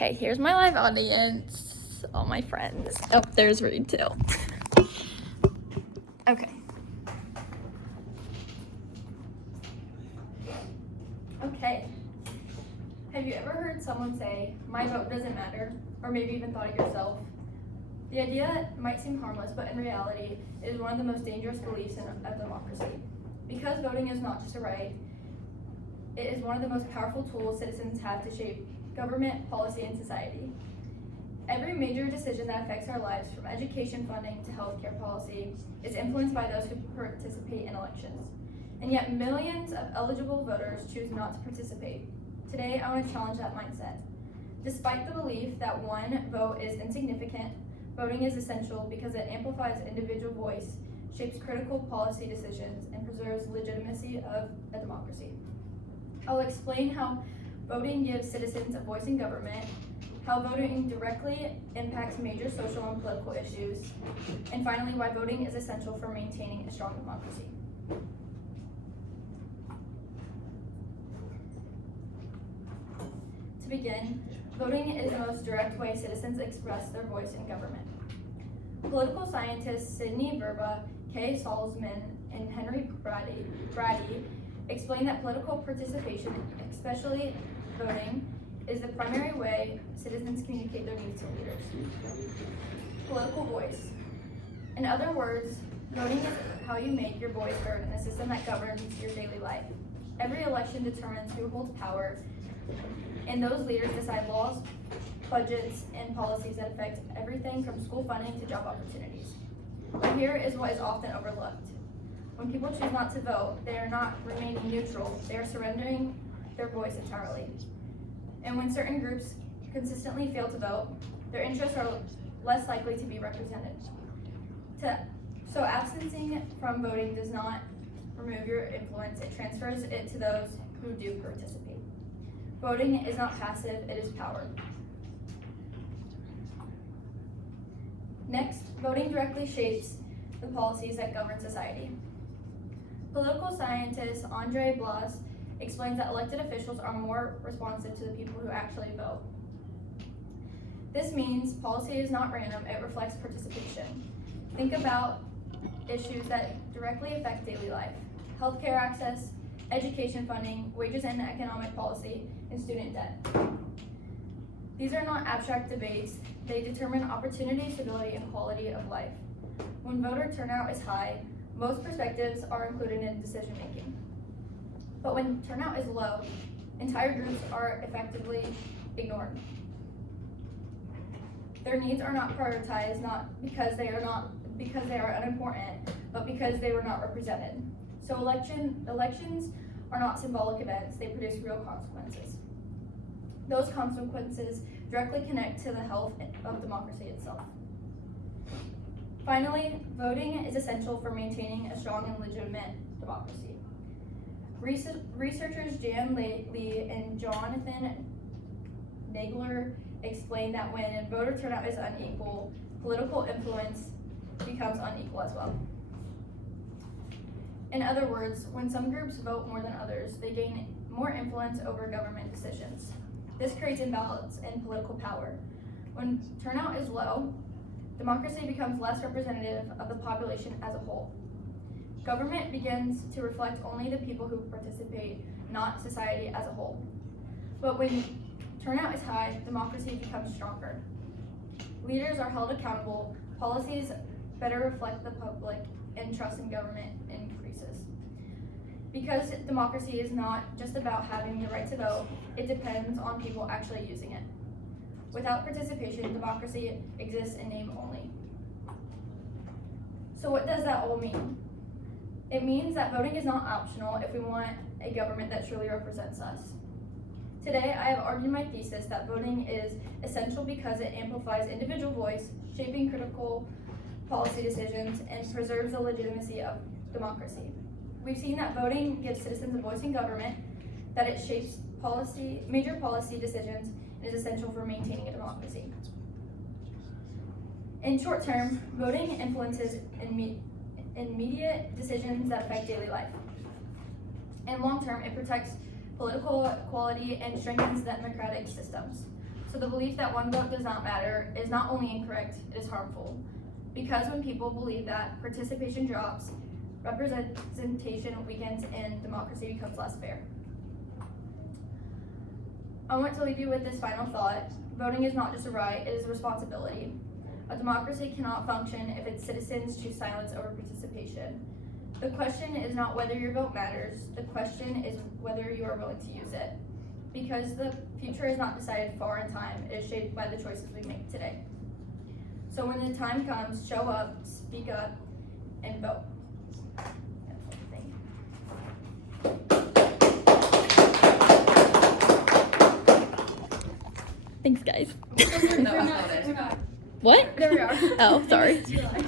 Okay, here's my live audience. All my friends. Oh, there's Reed too. Okay. Okay. Have you ever heard someone say, "My vote doesn't matter," or maybe even thought it yourself? The idea might seem harmless, but in reality, it is one of the most dangerous beliefs in a democracy. Because voting is not just a right, it is one of the most powerful tools citizens have to shape government, policy, and society. Every major decision that affects our lives, from education funding to healthcare policy, is influenced by those who participate in elections. And yet millions of eligible voters choose not to participate. Today, I want to challenge that mindset. Despite the belief that one vote is insignificant, voting is essential because it amplifies individual voice, shapes critical policy decisions, and preserves legitimacy of a democracy. I'll explain how voting gives citizens a voice in government, how voting directly impacts major social and political issues, and finally, why voting is essential for maintaining a strong democracy. To begin, voting is the most direct way citizens express their voice in government. Political scientists Sidney Verba, Kay Salzman, and Henry Brady explain that political participation, especially voting, is the primary way citizens communicate their needs to leaders. Political voice. In other words, voting is how you make your voice heard in a system that governs your daily life. Every election determines who holds power, and those leaders decide laws, budgets, and policies that affect everything from school funding to job opportunities. But here is what is often overlooked. When people choose not to vote, they are not remaining neutral, they are surrendering their voice entirely. And when certain groups consistently fail to vote, their interests are less likely to be represented. So abstancing from voting does not remove your influence, it transfers it to those who do participate. Voting is not passive, it is power. Next, voting directly shapes the policies that govern society. Political scientist Andre Blas explains that elected officials are more responsive to the people who actually vote. This means policy is not random, it reflects participation. Think about issues that directly affect daily life: healthcare access, education funding, wages and economic policy, and student debt. These are not abstract debates, they determine opportunity, stability, and quality of life. When voter turnout is high, most perspectives are included in decision making. But when turnout is low, entire groups are effectively ignored. Their needs are not prioritized, not because they are unimportant, but because they were not represented. So elections are not symbolic events, they produce real consequences. Those consequences directly connect to the health of democracy itself. Finally, voting is essential for maintaining a strong and legitimate democracy. Researchers Jan Lee and Jonathan Nagler explain that when voter turnout is unequal, political influence becomes unequal as well. In other words, when some groups vote more than others, they gain more influence over government decisions. This creates imbalance in political power. When turnout is low, democracy becomes less representative of the population as a whole. Government begins to reflect only the people who participate, not society as a whole. But when turnout is high, democracy becomes stronger. Leaders are held accountable, policies better reflect the public, and trust in government increases. Because democracy is not just about having the right to vote, it depends on people actually using it. Without participation, democracy exists in name only. So what does that all mean? It means that voting is not optional if we want a government that truly represents us. Today, I have argued my thesis that voting is essential because it amplifies individual voice, shaping critical policy decisions, and preserves the legitimacy of democracy. We've seen that voting gives citizens a voice in government, that it shapes major policy decisions, and is essential for maintaining a democracy. In short term, voting influences immediate decisions that affect daily life. In long term, it protects political equality and strengthens democratic systems. So the belief that one vote does not matter is not only incorrect, it is harmful. Because when people believe that participation drops, representation weakens and democracy becomes less fair. I want to leave you with this final thought. Voting is not just a right, it is a responsibility. A democracy cannot function if its citizens choose silence over participation. The question is not whether your vote matters, the question is whether you are willing to use it. Because the future is not decided far in time, it is shaped by the choices we make today. So when the time comes, show up, speak up, and vote. Thanks, guys. No, What? There we are. Oh, sorry. Just realized.